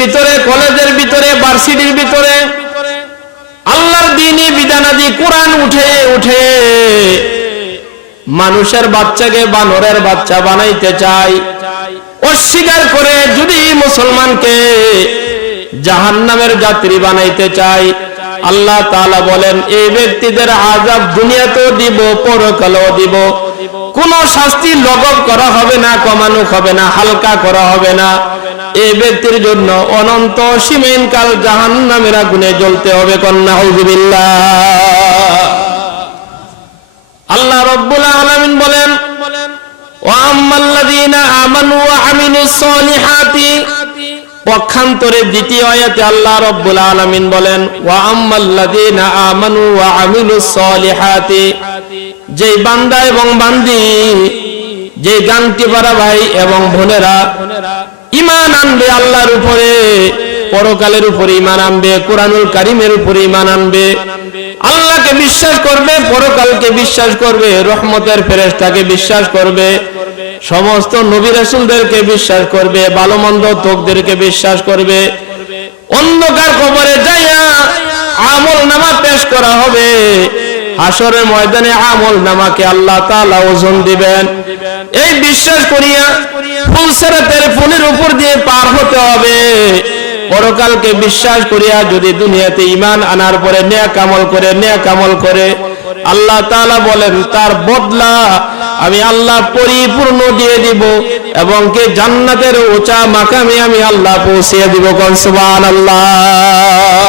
ভিতরে, কলেজের ভিতরে ভার্সিটির ভিতরে, আল্লাহর দিনই বিধানাদি কোরআন উঠে উঠে। মানুষের বাচ্চাকে বানরের বাচ্চা বানাইতে চায় অস্বীকার করে যদি মুসলমানকে জাহান্নামের যাত্রী বানাইতে চাই, আল্লাহ বলেন এই ব্যক্তিদের আজাব দুনিয়াতেও দিব, পরকালেও দিব। কোন শাস্তি লগব করা হবে না, কমানো হবে না, হালকা করা হবে না। এই ব্যক্তির জন্য অনন্ত সীমেন কাল জাহান নামের আগুনে জ্বলতে হবে কন্যা হুজুবিল্লাহ আল্লাহ রব্বুল আলমিন বলেন ওয়াম্মাল্লাযীনা আমানু ওয়া আমিলুস পক্ষান্তরে দ্বিতীয় আয়াতে আল্লাহ রব্বুল আলামিন বলেন, ওয়া আম্মাল্লাযীনা আমানু ওয়া আমিলুস সলিহাতি। যেই বান্দা এবং বান্দি যে গানটি পারা ভাই এবং বোনেরা ইমান আনবে আল্লাহর উপরে, পরকালের উপরে ইমান আনবে, কোরআনুল কারিমের উপরে ইমান আনবে, আল্লাহকে বিশ্বাস করবে, পরকালকে বিশ্বাস করবে, রহমতের ফেরেশতাকে বিশ্বাস করবে। সমস্ত নবী রাসূলদেরকে বিশ্বাস করবে ভালো মন্দ তোকদেরকে বিশ্বাস করবে। অন্ধকার কবরে যাইয়া আমল নামা পেশ করা হবে। হাসরের ময়দানে আমল নামাকে আল্লাহ তাআলা ওজন দিবেন। এই বিশ্বাস করিয়া ফুলসেরাতের উপর দিয়ে পার হতে হবে। পরকালকে বিশ্বাস করিয়া যদি দুনিয়াতে ইমান আনার পরে নেক আমল করে, নেক আমল করে, আল্লাহ তাআলা বলেন, তার বদলা আমি আল্লাহ পরিপূর্ণ দিয়ে দিব এবং কে জান্নাতের উঁচা মাকামে আমি আল্লাহ পৌঁছিয়ে দিব কনসবান বারবার